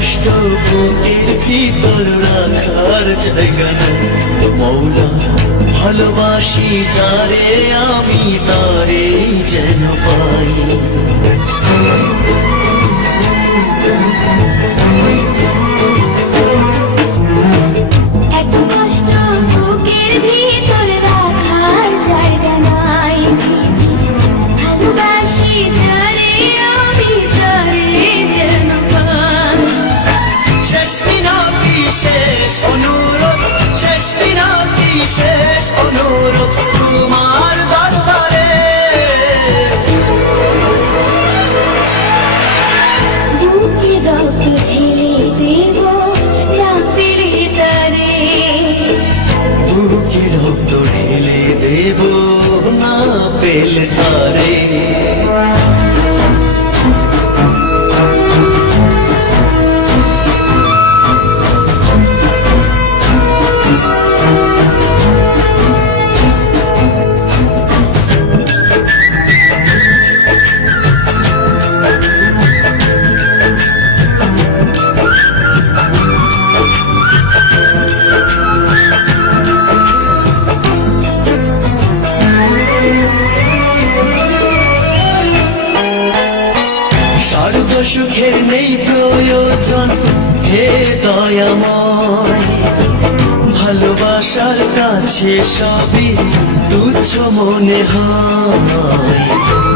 কষ্ট বুকের ভিতর রাখার জায়গা নেই মৌলা ভালোবাসি যারে আমি তারে যেন পাই শেষ অনুরোধ তোমার দরবারে বুকে রক্ত ঢেলে দেব না পেলে তারে বুকে রক্ত ঢেলে দেব না পেলে তারে সুখের নেই প্রয়োজন হে দয়াময় ভালোবাসার কাছে সবই তুচ্ছ মনে হয়